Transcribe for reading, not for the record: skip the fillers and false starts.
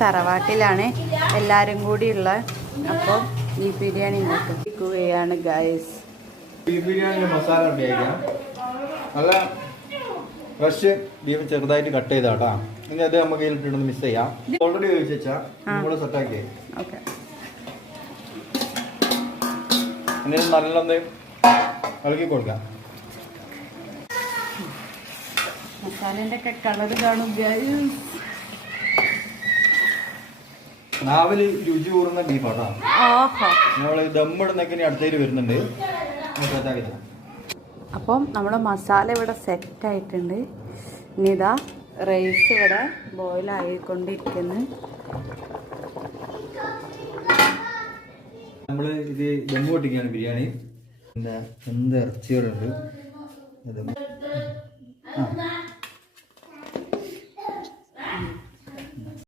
തറവാട്ടിലാണ് എല്ലാവരും കൂടിയുള്ള. അപ്പോൾ ഈ ബിരിയാണി ഉണ്ടാക്കുകയാണ് ഗൈസ്. ബീഫ് ബിരിയാണി മസാല റെഡിയാക്കാം. നല്ല ഫ്രഷ് ബീഫ് ചെറുതായിട്ട് കട്ട് ചെയ്താട്ടാ. ഇനി അത് നമുക്ക് ഇതിലിട്ടൊന്ന് മിക്സ് ചെയ്യാം. ഓൾറെഡി കഴിച്ച് വെച്ചാൽ നമ്മൾ സെറ്റാക്കി. ഓക്കെ, ഇനി നല്ലൊന്ന് ഇളക്കി കൊടുക്കാം. മസാലേൻ്റെ ഒക്കെ കളർ കാണും ഗൈസ്. നാവില് രുചി കൂറുന്ന ബീഫാട്ടാ. നമ്മൾ ദമ്മിടുന്നൊക്കെ അടുത്തേക്ക് വരുന്നുണ്ട്. അപ്പം നമ്മുടെ മസാല ഇവിടെ സെറ്റായിട്ടുണ്ട്. ഇനി ഇതാ റൈസ് ഇവിടെ ബോയിലായിക്കൊണ്ടിരിക്കുന്നു. നമ്മൾ ഇത് ദമ്മ് പൊട്ടിക്കുകയാണ് ബിരിയാണി. എന്ത് ഇറച്ചിയോടുണ്ട്.